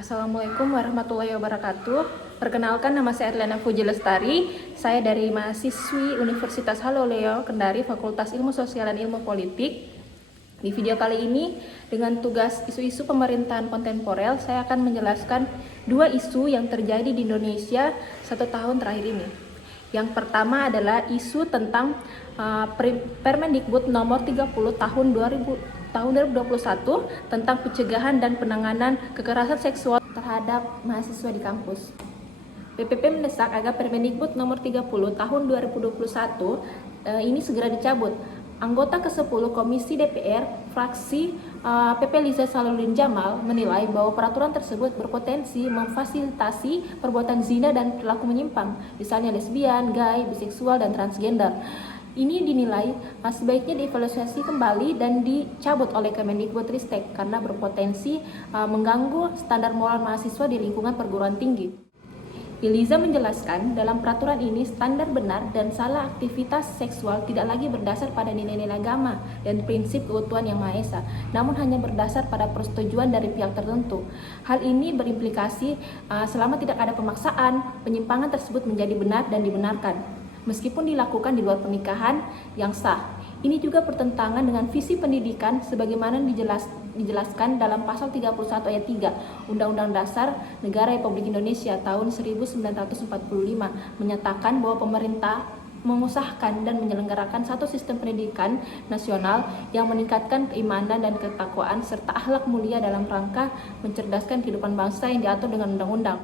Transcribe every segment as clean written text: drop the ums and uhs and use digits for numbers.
Assalamualaikum warahmatullahi wabarakatuh. Perkenalkan, nama saya Erlena Puji Lestari. Saya dari mahasiswi Universitas Haloleo Kendari, Fakultas Ilmu Sosial dan Ilmu Politik. Di video kali ini, dengan tugas isu-isu pemerintahan kontemporer, saya akan menjelaskan dua isu yang terjadi di Indonesia 1 tahun terakhir ini. Yang pertama adalah isu tentang Permendikbud nomor 30 tahun 2021 tentang pencegahan dan penanganan kekerasan seksual terhadap mahasiswa di kampus. PPP mendesak agar Permendikbud nomor 30 tahun 2021 ini segera dicabut. Anggota ke-10 Komisi DPR fraksi PP Liza Salahuddin Jamal menilai bahwa peraturan tersebut berpotensi memfasilitasi perbuatan zina dan perilaku menyimpang, misalnya lesbian, gay, biseksual, dan transgender. Ini dinilai sebaiknya dievaluasi kembali dan dicabut oleh Kemendikbudristek karena berpotensi mengganggu standar moral mahasiswa di lingkungan perguruan tinggi. Liza menjelaskan, dalam peraturan ini standar benar dan salah aktivitas seksual tidak lagi berdasar pada nilai-nilai agama dan prinsip keutuhan Yang Maha Esa, namun hanya berdasar pada persetujuan dari pihak tertentu. Hal ini berimplikasi selama tidak ada pemaksaan, penyimpangan tersebut menjadi benar dan dibenarkan, meskipun dilakukan di luar pernikahan yang sah. Ini juga bertentangan dengan visi pendidikan sebagaimana dijelaskan dalam pasal 31 ayat 3 Undang-Undang Dasar Negara Republik Indonesia tahun 1945, menyatakan bahwa pemerintah mengusahakan dan menyelenggarakan satu sistem pendidikan nasional yang meningkatkan keimanan dan ketakwaan serta akhlak mulia dalam rangka mencerdaskan kehidupan bangsa yang diatur dengan undang-undang.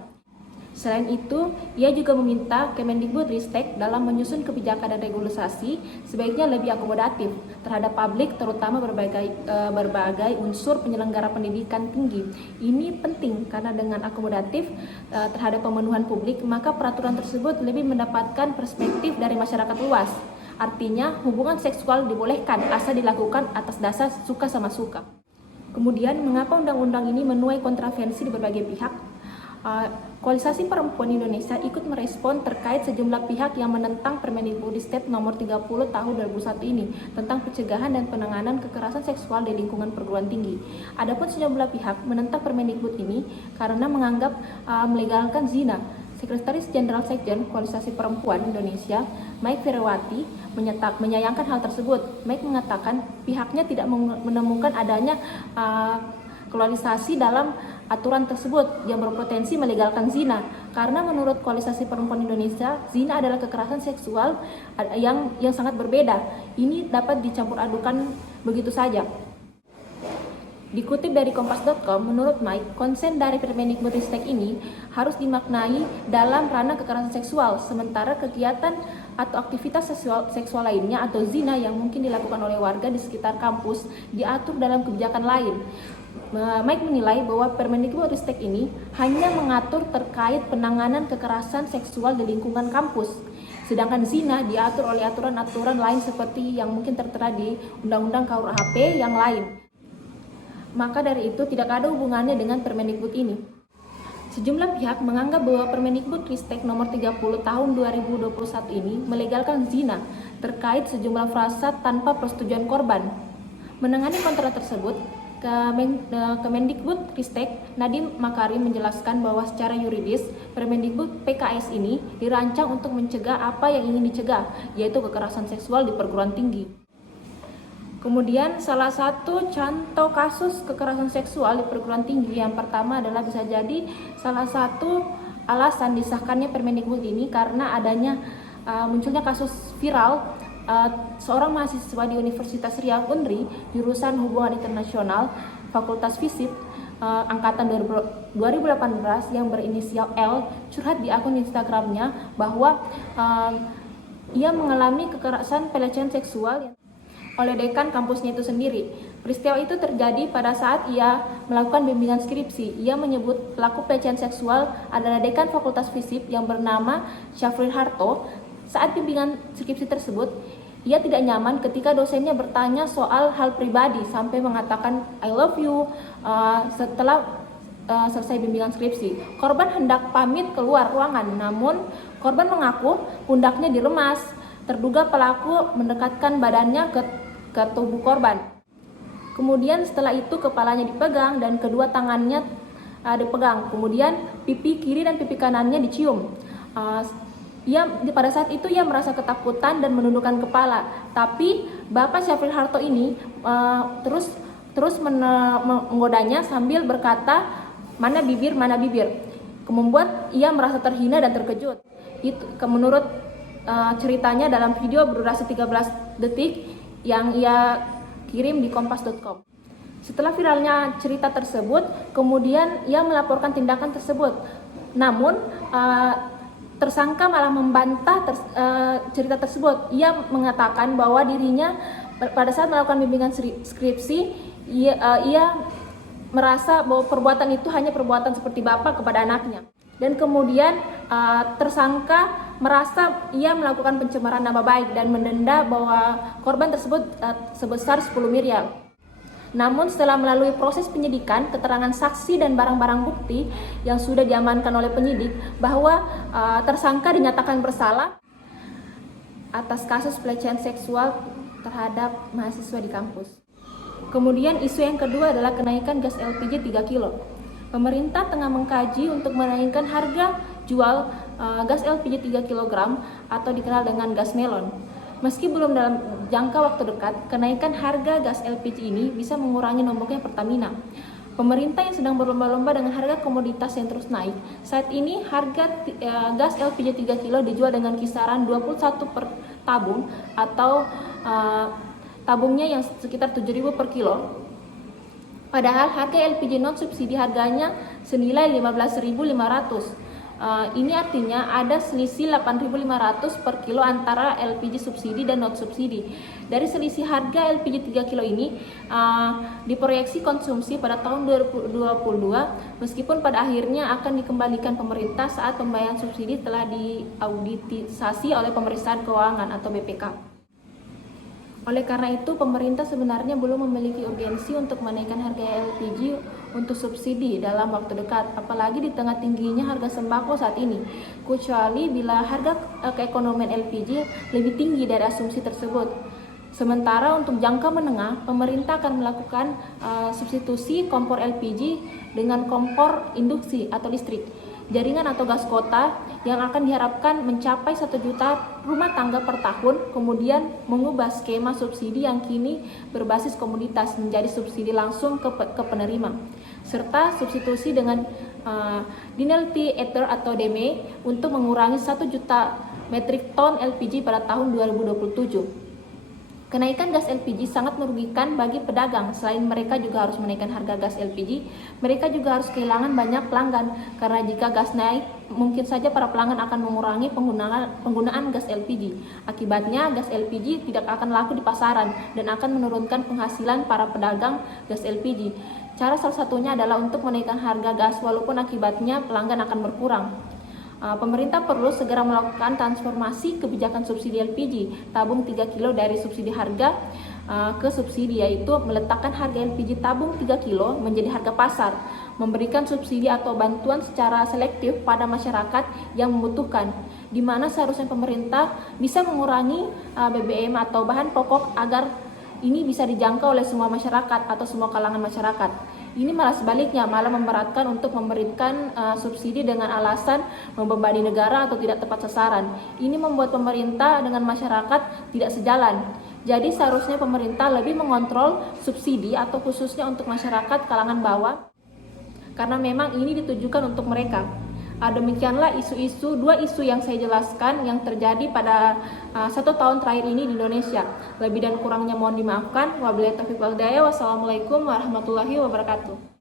Selain itu, ia juga meminta Kemendikbudristek dalam menyusun kebijakan dan regulasi sebaiknya lebih akomodatif terhadap publik, terutama berbagai unsur penyelenggara pendidikan tinggi. Ini penting karena dengan akomodatif terhadap pemenuhan publik, maka peraturan tersebut lebih mendapatkan perspektif dari masyarakat luas. Artinya, hubungan seksual dibolehkan asal dilakukan atas dasar suka sama suka. Kemudian, mengapa undang-undang ini menuai kontroversi di berbagai pihak? Koalisasi Perempuan Indonesia ikut merespon terkait sejumlah pihak yang menentang Permendikbudristek nomor 30 tahun 2001 ini tentang pencegahan dan penanganan kekerasan seksual di lingkungan perguruan tinggi. Adapun sejumlah pihak menentang Permendikbud ini karena menganggap melegalkan zina. Sekretaris Jenderal Sekjen Koalisasi Perempuan Indonesia, Mike Ferawati, menyayangkan hal tersebut. Mike mengatakan pihaknya tidak menemukan adanya koalisasi dalam aturan tersebut yang berpotensi melegalkan zina, karena menurut Koalisasi Perempuan Indonesia, zina adalah kekerasan seksual yang sangat berbeda. Ini dapat dicampur adukan begitu saja. Dikutip dari Kompas.com, menurut Mike, konsen dari Permendikbudristek ini harus dimaknai dalam ranah kekerasan seksual, sementara kegiatan atau aktivitas seksual lainnya atau zina yang mungkin dilakukan oleh warga di sekitar kampus diatur dalam kebijakan lain. Mike menilai bahwa Permendikbudristek ini hanya mengatur terkait penanganan kekerasan seksual di lingkungan kampus, sedangkan zina diatur oleh aturan-aturan lain seperti yang mungkin tertera di Undang-Undang KUHP yang lain. Maka dari itu tidak ada hubungannya dengan Permendikbud ini. Sejumlah pihak menganggap bahwa Permendikbudristek nomor 30 tahun 2021 ini melegalkan zina terkait sejumlah frasa tanpa persetujuan korban. Menangani kontra tersebut, Kemendikbudristek Nadiem Makarim menjelaskan bahwa secara yuridis Permendikbud PKS ini dirancang untuk mencegah apa yang ingin dicegah, yaitu kekerasan seksual di perguruan tinggi. Kemudian salah satu contoh kasus kekerasan seksual di perguruan tinggi yang pertama adalah bisa jadi salah satu alasan disahkannya Permendikbud ini karena adanya munculnya kasus viral seorang mahasiswa di Universitas Riau Unri jurusan Hubungan Internasional Fakultas Fisip angkatan 2018 yang berinisial L curhat di akun Instagramnya bahwa ia mengalami kekerasan pelecehan seksual oleh dekan kampusnya itu sendiri. Peristiwa itu terjadi pada saat ia melakukan bimbingan skripsi. Ia menyebut pelaku pelecehan seksual adalah dekan Fakultas Fisip yang bernama Syafril Harto. Saat bimbingan skripsi tersebut, ia tidak nyaman ketika dosennya bertanya soal hal pribadi sampai mengatakan I love you setelah selesai bimbingan skripsi. Korban hendak pamit keluar ruangan, namun korban mengaku pundaknya diremas. Terduga pelaku mendekatkan badannya ke tubuh korban. Kemudian setelah itu kepalanya dipegang dan kedua tangannya dipegang, kemudian pipi kiri dan pipi kanannya dicium. Pada saat itu ia merasa ketakutan dan menundukkan kepala. Tapi Bapak Syafril Harto ini terus menggodanya sambil berkata, mana bibir, mana bibir. Membuat ia merasa terhina dan terkejut. Itu menurut ceritanya dalam video berdurasi 13 detik yang ia kirim di kompas.com. Setelah viralnya cerita tersebut, kemudian ia melaporkan tindakan tersebut. Namun tersangka malah membantah cerita tersebut. Ia mengatakan bahwa dirinya pada saat melakukan bimbingan skripsi, ia merasa bahwa perbuatan itu hanya perbuatan seperti bapak kepada anaknya. Dan kemudian tersangka merasa ia melakukan pencemaran nama baik dan mendenda bahwa korban tersebut sebesar 10 miliar. Namun setelah melalui proses penyidikan, keterangan saksi dan barang-barang bukti yang sudah diamankan oleh penyidik, bahwa tersangka dinyatakan bersalah atas kasus pelecehan seksual terhadap mahasiswa di kampus. Kemudian isu yang kedua adalah kenaikan gas LPG 3 kilo. Pemerintah tengah mengkaji untuk menaikkan harga jual gas LPG 3 kg atau dikenal dengan gas melon. Meski belum dalam jangka waktu dekat, kenaikan harga gas LPG ini bisa mengurangi nomboknya Pertamina. Pemerintah yang sedang berlomba-lomba dengan harga komoditas yang terus naik. Saat ini harga gas LPG 3 kilo dijual dengan kisaran 21 per tabung atau tabungnya yang sekitar 7.000 per kilo. Padahal harga LPG non subsidi harganya senilai 15.500. Ini artinya ada selisih 8.500 per kilo antara LPG subsidi dan non subsidi. Dari selisih harga LPG 3 kilo ini diproyeksi konsumsi pada tahun 2022, meskipun pada akhirnya akan dikembalikan pemerintah saat pembayaran subsidi telah diauditisasi oleh Pemeriksaan Keuangan atau BPK. Oleh karena itu, pemerintah sebenarnya belum memiliki urgensi untuk menaikkan harga LPG untuk subsidi dalam waktu dekat, apalagi di tengah tingginya harga sembako saat ini, kecuali bila harga keekonomian LPG lebih tinggi dari asumsi tersebut. Sementara untuk jangka menengah, pemerintah akan melakukan substitusi kompor LPG dengan kompor induksi atau listrik, jaringan atau gas kota yang akan diharapkan mencapai 1 juta rumah tangga per tahun, kemudian mengubah skema subsidi yang kini berbasis komoditas menjadi subsidi langsung ke penerima, serta substitusi dengan Dinelty Ether atau DME untuk mengurangi 1 juta metrik ton LPG pada tahun 2027. Kenaikan gas LPG sangat merugikan bagi pedagang. Selain mereka juga harus menaikkan harga gas LPG, mereka juga harus kehilangan banyak pelanggan. Karena jika gas naik, mungkin saja para pelanggan akan mengurangi penggunaan gas LPG. Akibatnya, gas LPG tidak akan laku di pasaran dan akan menurunkan penghasilan para pedagang gas LPG. Cara salah satunya adalah untuk menaikkan harga gas, walaupun akibatnya pelanggan akan berkurang. Pemerintah perlu segera melakukan transformasi kebijakan subsidi LPG tabung 3 kilo dari subsidi harga ke subsidi, yaitu meletakkan harga LPG tabung 3 kilo menjadi harga pasar, memberikan subsidi atau bantuan secara selektif pada masyarakat yang membutuhkan, di mana seharusnya pemerintah bisa mengurangi BBM atau bahan pokok agar ini bisa dijangkau oleh semua masyarakat atau semua kalangan masyarakat. Ini malah sebaliknya, malah memberatkan untuk memberikan subsidi dengan alasan membebani negara atau tidak tepat sasaran. Ini membuat pemerintah dengan masyarakat tidak sejalan. Jadi seharusnya pemerintah lebih mengontrol subsidi atau khususnya untuk masyarakat kalangan bawah, karena memang ini ditujukan untuk mereka. Demikianlah dua isu yang saya jelaskan yang terjadi pada 1 tahun terakhir ini di Indonesia. Lebih dan kurangnya mohon dimaafkan. Wabillahi taufiq wal hidayah. Wassalamualaikum warahmatullahi wabarakatuh.